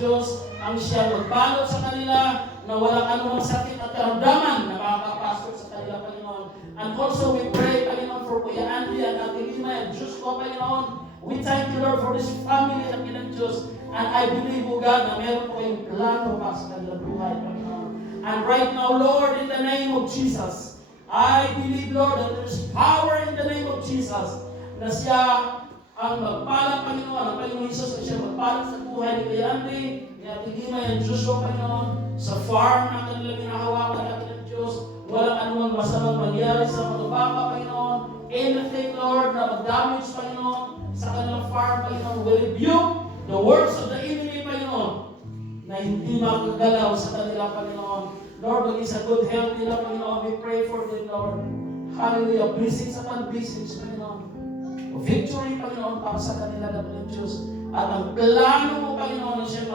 Diyos ang siyang magbalot sa kanila na walang anumang sakit at karamdaman na makakapasok sa kanila, Panginoon. And also we pray, Panginoon, for Kuya Andy and Ate Lima and Diyos ko, Panginoon. We thank you, Lord, for this family na Panginoon Diyos. And I believe, O God, na meron po kayong plano para sa kanilang buhay, Panginoon. And right now, Lord, in the name of Jesus, I believe, Lord, that there is power in the name of Jesus na siya ang magpala, Panginoon, ang Panginoon Jesus na siya magpala sa buhay ni Kuya Andy, ni Ate Lima, and Diyos ko, Panginoon, sa farm na kanilang hinahawakan natin ng Diyos. Walang anumang masamang mangyari sa mga baka, Panginoon. Anything, Lord, na mag-damage, Panginoon, sa kanilang farm, Panginoon, we rebuke the words of the enemy, Panginoon, na hindi makagalaw sa kanila, Panginoon. Lord, maging sa good health nila, Panginoon, we pray for them, Lord. Hallelujah. Blessings upon blessings, Panginoon. Victory, Panginoon, para sa kanila, Panginoon Diyos. At ang plano mo, Panginoon, na siya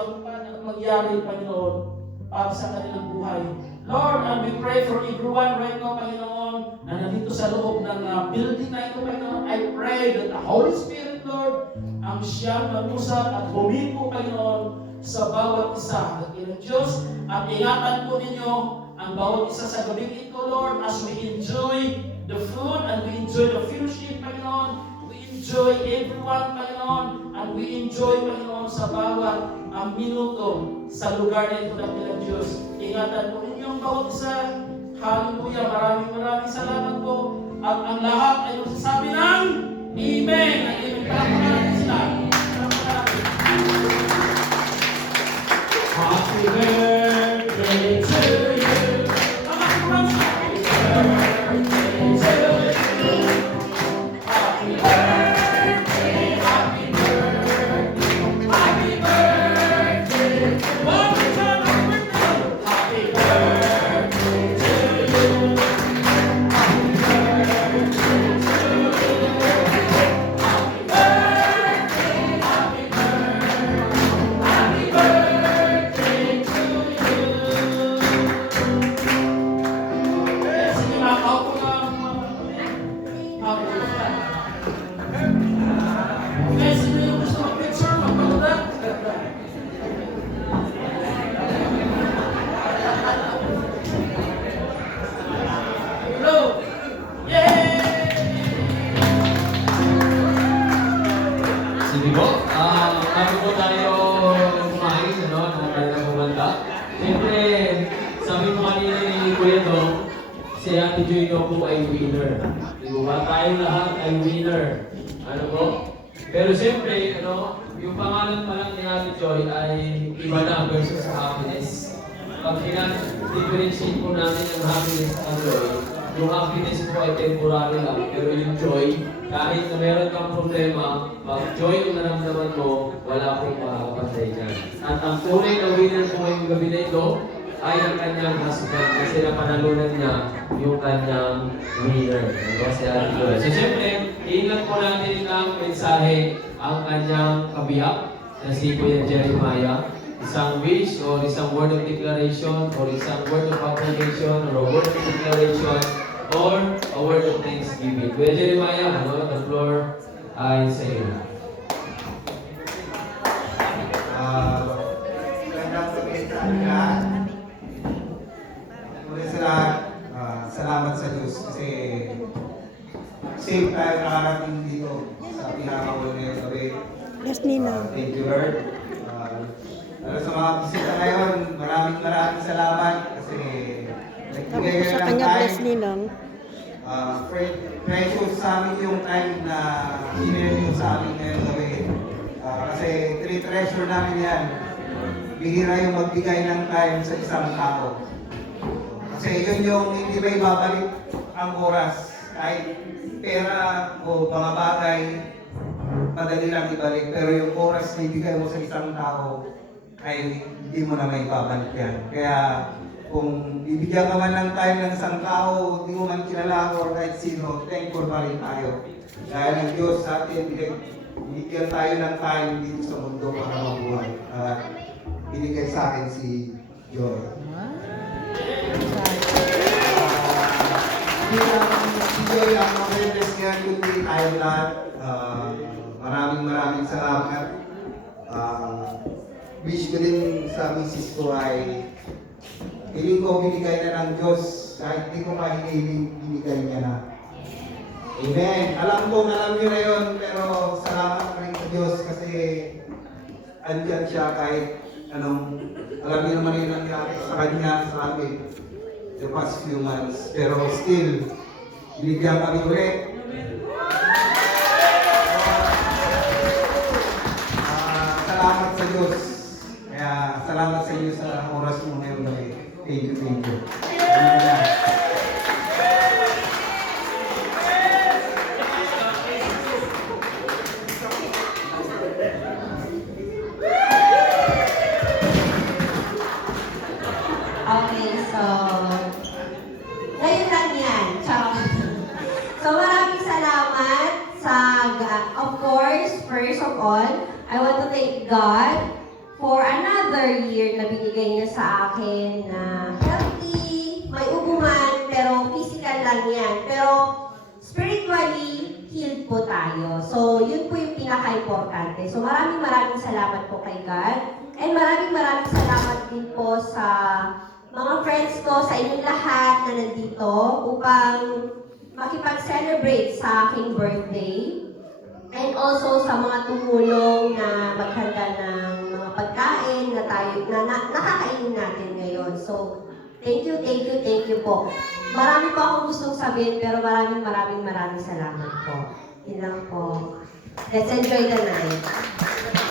magyari, Panginoon, para sa kanilang buhay. Lord, and we pray for everyone right now, Panginoon, na nandito sa loob ng building na ito, Panginoon. I pray that the Holy Spirit, Lord, ang siyang mag-usap at humipo, Panginoon, sa bawat isa. Panginoon Diyos, at ingatan po ninyo ang bawat isa sa gabing ito, Lord, as we enjoy the food and we enjoy the fellowship, Panginoon. We enjoy everyone, Panginoon, and we enjoy, Panginoon, sa bawat minuto sa lugar na ito, Panginoon Diyos. Ingatan po ninyo ang bawat isa. Hallelujah. Maraming salamat po. At ang lahat ay magsasabi ng Amen. Amen. Palakpakan natin sila. Happy birthday to you. Happy birthday to you. Happy birthday, happy birthday, happy birthday. One more time, happy birthday to you. Happy birthday to you. Happy birthday, happy birthday, happy birthday to you. Sige, makakaupo na ang guys, sino yung gusto mag-picture? Magpaludan? Hello! Yay! Sige po, bago po tayo kumain, nakakaya na kumanta. Siyempre, sabi ko kanina ni Kuya Dong, si Ate Joy daw po ay winner. Di ba? Tayo lahat ay winner. Ano po? Pero siyempre, yung pangalan pa lang ni Ate Joy ay iba na versus happiness. Pag differentiate po natin ang happiness at joy, yung happiness po ay temporary lang, pero yung joy, kahit na meron kang problema, pag joy yung naramdaman mo, wala pong makakapantay dyan. At ang tunay na winner po ngayong gabi na ito ay ang kanyang husband kasi napanalunan niya yung kanyang winner. Ano si Ate Joy. So siyempre, iingat po natin ang mensahe ang kanyang kabiyak na si Kuya Jeremiah. Isang wish or isang word of declaration or isang word of affirmation or a word of declaration or a word of thanksgiving. Kuya Jeremiah, the floor ay sa iyo. Magandang gabi sa ating lahat. Muli sa lahat, salamat sa Diyos kasi safe tayo nakarating dito sa pinakawal ngayong gabi. Yes, Nina. Thank you, Lord. Lalo sa mga bisita ngayon, maraming salamat kasi nagbigay Tapos kayo sa ng kanya, bless time. Ninang. Precious sa amin yung time na sinare nyo sa amin ngayong gabi. Kasi treasure namin yan. Bihira yung magbigay ng time sa isang tao. Kasi yun yung hindi ba ibabalik ang oras. Kahit pera o mga bagay, madali lang ibalik. Pero yung oras na ibigay mo sa isang tao, ay hindi mo na may babalik yan. Kaya kung bibigyan ka man ng time ng isang tao, hindi mo man kilala or kahit sino, thankful pa rin tayo. Dahil ang Diyos sa atin, binigyan tayo ng time dito sa mundo para mabuhay. At binigay sa akin si Joy. Hindi lang si Joy ang mag-bless niya, kundi tayo lahat. Maraming salamat. wish ko din sa misis ko ay piling ko binigay na ng Diyos kahit di ko pa hinihiling, binigay niya na. Amen. Alam nyo na yun, pero salamat rin sa Diyos kasi andyan siya kahit anong, alam niyo naman yung nangyari sa kanya, sa amin, the past few months. Pero still, binigyan kami ulit. Salamat sa Diyos. Kaya salamat sa inyo sa oras mo ngayon gabi. Thank you, thank you. Okay, so, ngayon lang yan. Charot. So, maraming salamat sa, of course, first of all, I want to thank God for another year na binigay niya sa akin na healthy, may ubuman, pero physical lang yan. Pero spiritually, healed po tayo. So, yun po yung pinaka-importante. So, maraming salamat po kay God. And maraming salamat din po sa mga friends ko, sa inyong lahat na nandito upang makipag-celebrate sa aking birthday. And also sa mga tumulong na maghanda ng mga pagkain na nakakainin natin ngayon. So, thank you po. Marami po akong gustong sabihin, pero maraming salamat po. Yun lang po. Let's enjoy the night.